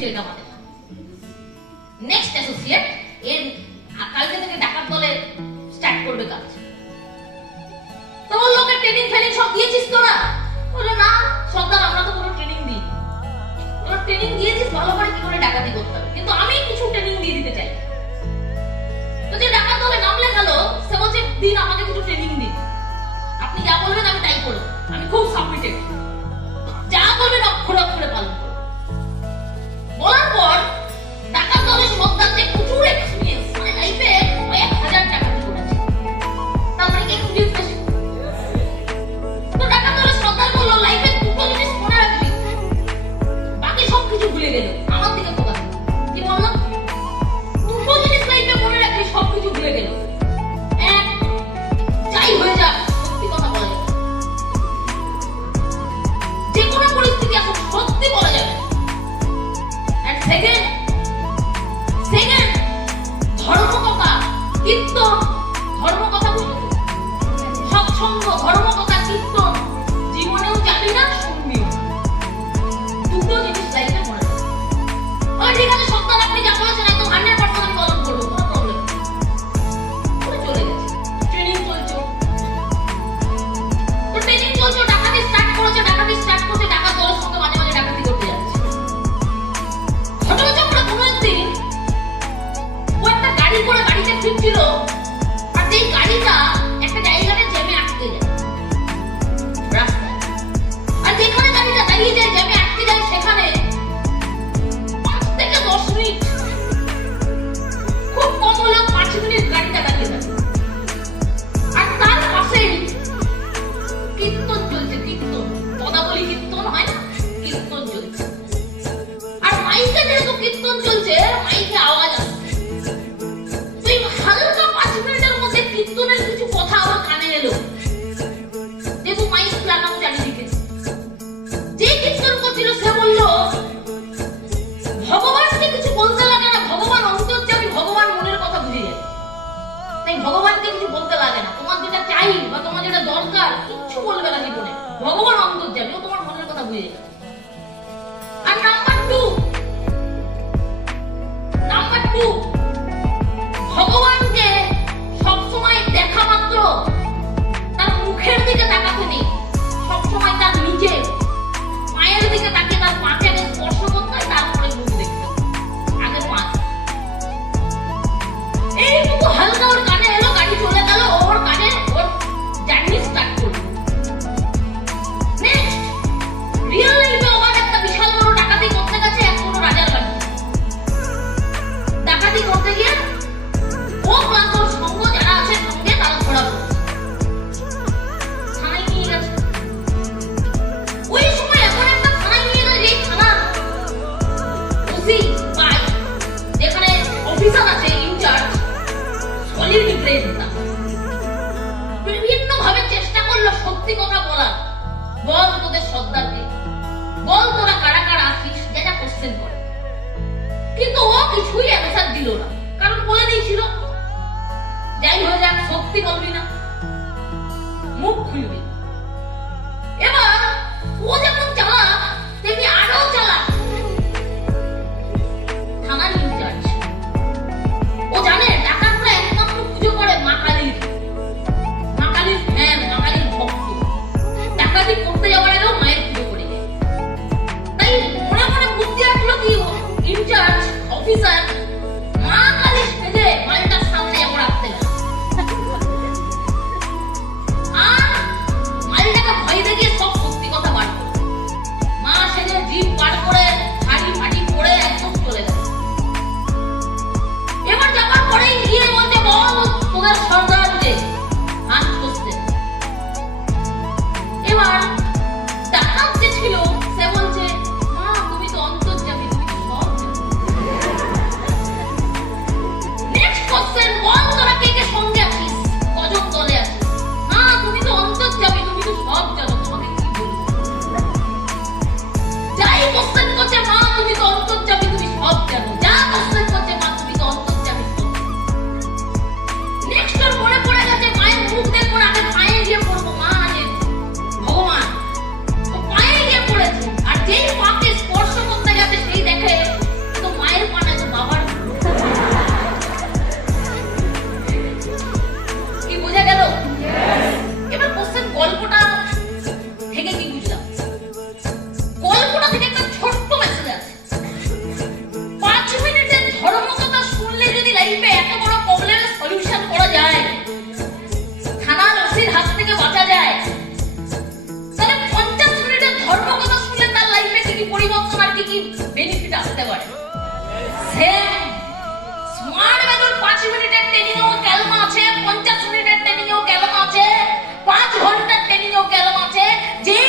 Associate আমাদের। Next associate এর কালকে থেকে ডাকাত দলে স্টার্ট করবে কাজ। তোর লোকের ট্রেনিং ফেনিং সব দিয়েছিস তোরা? বলে না সর্দার, আমরা তো কোনো ট্রেনিং দিই। তোরা ট্রেনিং দিয়েছিস ভালো করে কি করে ডাকাতি করতে হবে, কিন্তু আমি কিছু ট্রেনিং দিয়ে দিতে চাই। তো যে ডাকাত দলে নামলে গেল সে বলছে দিন আমাকে কিছু ট্রেনিং দিন, আপনি যা বলবেন আমি তাই করব, আমি খুব সাবমিটেড, যা বলবেন অক্ষরে অক্ষরে পালন করব। বলার পর ডাকাত দলের সর্দারদের প্রচুর এক্সপিরিয়েন্স, মানে লাইফে 1000 ডাকাতি করেছে, তারপরে কি এক্সপিরিয়েন্স বেশি। তো ডাকাত দলের সর্দার বলল লাইফে দুটো জিনিস মনে রাখবি, বাকি সব কিছু ভুলে গেল। আমার দিকে ফোকাস, কি বললাম? দুটো জিনিস লাইফে মনে রাখবি, সব কিছু ভুলে গেল। এক, যাই হয়ে যাক সত্যি কথা বলা যাবে, যে কোনো পরিস্থিতি এখন সত্যি বলা যাবে। এন্ড সেকেন্ড, ধর্মকথা, কীর্তন, ধর্মকথা বুঝলি, সৎসঙ্গ, ধর্মকথা, কীর্তন জীবনেও যাবি না, শুনবিও। দুটো জিনিস লাইফে মনে রাখবি। ঠিক আছে সন্তান, আপনি যা বলেছেন একদম 100% আমি পালন করবো, কোনো প্রবলেম নেই। চলে গেছে, ট্রেনিং চলছে, তো ট্রেনিং চলছে, ডাকাতি স্টার্ট করেছে, ডাকাত দলের সঙ্গে মাঝে মাঝে ডাকাতি করতে যাচ্ছে। ঘটনাচক্রে কোনো একদিন ও একটা গাড়ি করে বাড়িতে ফিরছিল, আর সেই গাড়িটা একটা জায়গাতে জ্যামে আটকে যায় রাস্তায়, আর যেখানে গাড়িটা দাঁড়িয়ে যায় জ্যামে আটকে যায়, সেখানে 5 থেকে 10 মিনিট, খুব কম হলেও 5 মিনিট গাড়িটা দাঁড়িয়ে থাকে। আর তার পাশেই কীর্তন চলছে, কীর্তন, পদাবলী কীর্তন হয় না, কীর্তন চলছে। আর মাইকে যেহেতু কীর্তন চলছে, মাইকে আওয়াজ আসছে। তুই হালকা 5 মিনিটের মধ্যে কীর্তনের কিছু কথা আমার কানে এলো, যেহেতু মাইক লাগানো চারিদিকে। যে কীর্তন করছিল সে বলল ভগবানকে কিছু বলতে লাগে না, ভগবান অন্তর্যামী, ভগবান মনের কথা বুঝে যায়, তাই ভগবানকে কিছু বলতে লাগে না। তোমার যেটা চাই বা তোমার যেটা দরকার কিচ্ছু বলবে না জীবনে, ভগবান অন্তর্যামী, ও তোমার মনের কথা বুঝে যাবে। আর নাম্বার 2, ভগবানকে সবসময় দেখা মাত্র তার মুখের দিকে তাকাতে নেই, সবসময় তার নিজে পায়ের দিকে তাকিয়ে তার পাকে আগে স্পর্শ করতে হয়, তারপরে মুখ দেখতে আগে পা। এইটুকু হালকা ওর কানে এলো, গাড়ি চলে গেল, ওর কানে ওর জার্নি স্টার্ট করলো। নেক্সট, রিয়েল লাইফে ওর একটা বিশাল বড় ডাকাতি করতে গেছে এক কোনো রাজার বাড়ি। ডাকাতি করতে গিয়ে ও প্লাস ওর সঙ্গ যারা আছে সঙ্গে তারা ধরা পড়েছে, থানায় নিয়ে গেছে। ওই সময় এমন একটা থানায় নিয়ে গেছে, যেই থানার ওসি পাই, যেখানে অফিসার আছে ইনচার্জ, সলিড ব্রেন, বিভিন্ন ভাবে চেষ্টা করলো সত্যি কথা বলার। বল তোদের সর্দারকে, বল তোরা কারা কারা আছিস, যেটা কোশ্চেন করে। কিন্তু ও কিছুই অ্যান্সার দিল না, কারণ বলে দিয়েছিল যাই হয়ে যাক সত্যি বলবি না, মুখ খুলবি। এবার ও যেমন চালাক তেমনি আরো চালাক থানার ইনচার্জ। ও জানে ডাকাতরা একমাত্র পুজো করে মা কালীর, ফ্যান, মা কালীর ভক্ত। ডাকাতি করতে যাওয়ার আগেও মায়ের পুজো করে যায়। তাই মনে মনে বুদ্ধি রাখলো কি ইনচার্জ অফিসার মা কালী সেজে মালটার সামনে যাবো রাখতে গেল। সেম স্মার্ট মেথড 5 মিনিটের ট্রেনিং এও ক্যালম আছে, 50 মিনিটের ট্রেনিং এও ক্যালম আছে, 5 ঘন্টার ট্রেনিং এও ক্যালম আছে। যেই